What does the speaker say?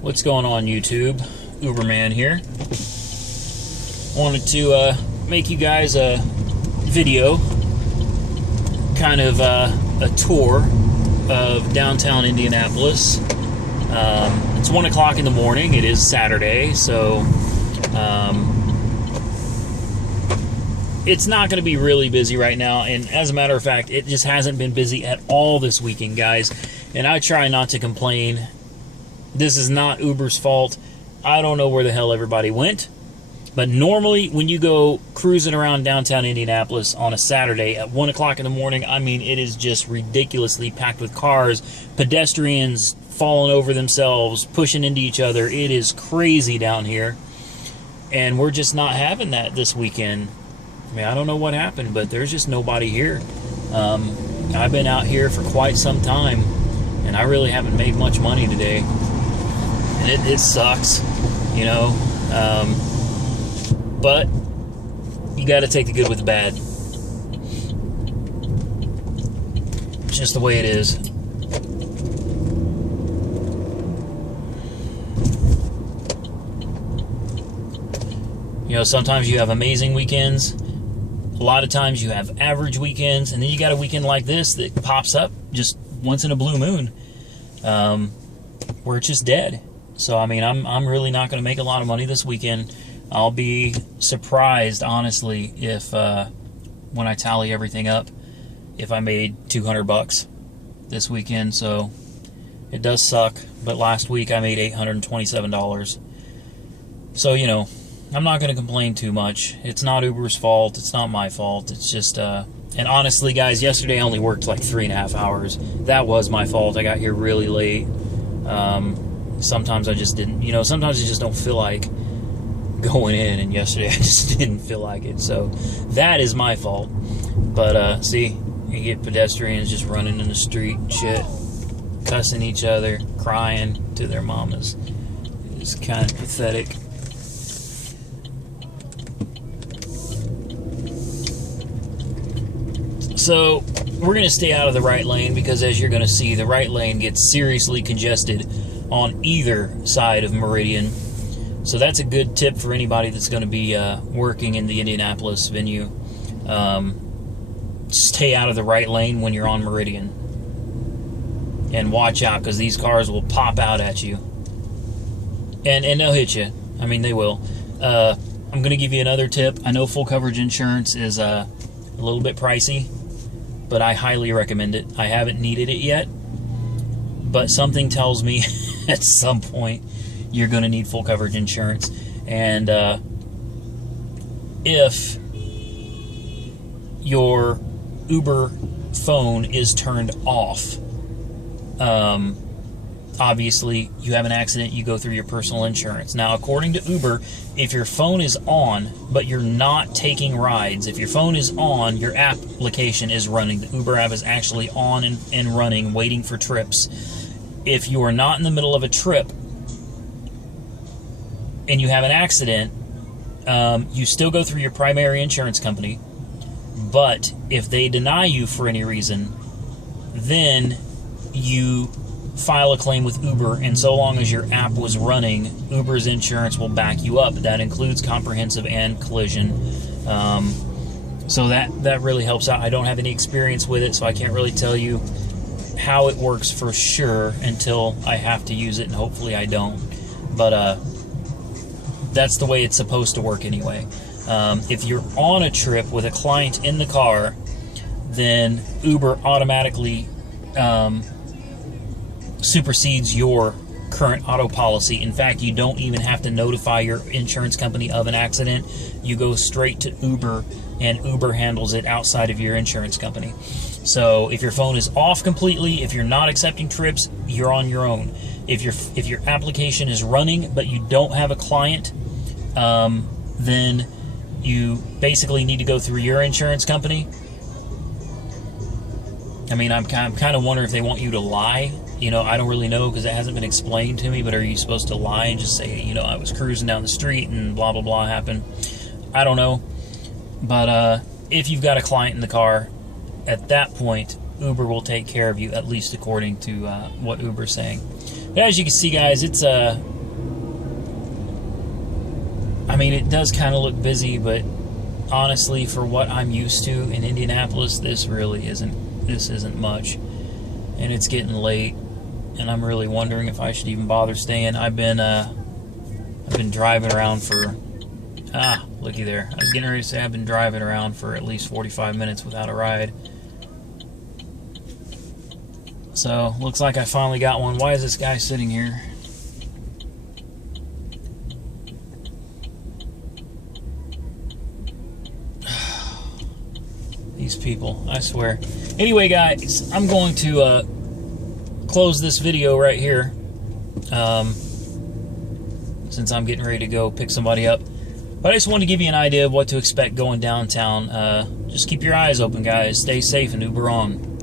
What's going on, YouTube? Uberman here. Wanted to make you guys a video, kind of a tour of downtown Indianapolis. It's 1 o'clock in the morning. It is Saturday, so it's not going to be really busy right now. And as a matter of fact, it just hasn't been busy at all this weekend, guys. And I try not to complain. This is not Uber's fault. I don't know where the hell everybody went. But normally, when you go cruising around downtown Indianapolis on a Saturday at 1 o'clock in the morning, I mean, it is just ridiculously packed with cars, pedestrians falling over themselves, pushing into each other. It is crazy down here. And we're just not having that this weekend. I mean, I don't know what happened, but there's just nobody here. I've been out here for quite some time, and I really haven't made much money today. And it sucks, you know. But you got to take the good with the bad. It's just the way it is. You know, sometimes you have amazing weekends. A lot of times you have average weekends, and then you got a weekend like this that pops up just once in a blue moon, where it's just dead. So, I mean, I'm really not going to make a lot of money this weekend. I'll be surprised, honestly, if when I tally everything up, if I made $200 this weekend. So it does suck. But last week I made $827. So, you know, I'm not going to complain too much. It's not Uber's fault. It's not my fault. It's just, and honestly, guys, yesterday I only worked like 3.5 hours. That was my fault. I got here really late. Sometimes I just didn't, you know, sometimes I just don't feel like going in, and yesterday I just didn't feel like it. So that is my fault. But, see, you get pedestrians just running in the street and shit, cussing each other, crying to their mamas. It's kind of pathetic. So we're going to stay out of the right lane because, as you're going to see, the right lane gets seriously congested on either side of Meridian. So that's a good tip for anybody that's going to be working in the Indianapolis venue. Stay out of the right lane when you're on Meridian. And watch out, because these cars will pop out at you. And they'll hit you. I mean, they will. I'm going to give you another tip. I know full coverage insurance is a little bit pricey, but I highly recommend it. I haven't needed it yet, but something tells me at some point you're going to need full coverage insurance. And if your Uber phone is turned off, obviously you have an accident, you go through your personal insurance. Now, according to Uber, if your phone is on but you're not taking rides, if your phone is on, your application is running. The Uber app is actually on and running, waiting for trips. If you are not in the middle of a trip and you have an accident, you still go through your primary insurance company. But if they deny you for any reason, then you file a claim with Uber, and so long as your app was running, Uber's insurance will back you up. That includes comprehensive and collision. So that really helps out. I don't have any experience with it, so I can't really tell you how it works for sure until I have to use it, and hopefully I don't. But that's the way it's supposed to work anyway. If you're on a trip with a client in the car, then Uber automatically supersedes your current auto policy. In fact, you don't even have to notify your insurance company of an accident. You go straight to Uber, and Uber handles it outside of your insurance company. So if your phone is off completely, if you're not accepting trips, you're on your own. If your application is running but you don't have a client, then you basically need to go through your insurance company. I mean, I'm kind of wondering if they want you to lie. You know, I don't really know because it hasn't been explained to me, but are you supposed to lie and just say, you know, I was cruising down the street and blah, blah, blah happened? I don't know. But if you've got a client in the car, at that point, Uber will take care of you, at least according to what Uber's saying. But as you can see, guys, it's mean, it does kind of look busy, but honestly, for what I'm used to in Indianapolis, this isn't much. And it's getting late, and I'm really wondering if I should even bother staying. I've been driving around for looky there. I was getting ready to say I've been driving around for at least 45 minutes without a ride. So, looks like I finally got one. Why is this guy sitting here? These people, I swear. Anyway, guys, I'm going to close this video right here, since I'm getting ready to go pick somebody up. But I just wanted to give you an idea of what to expect going downtown. Just keep your eyes open, guys. Stay safe and Uber on.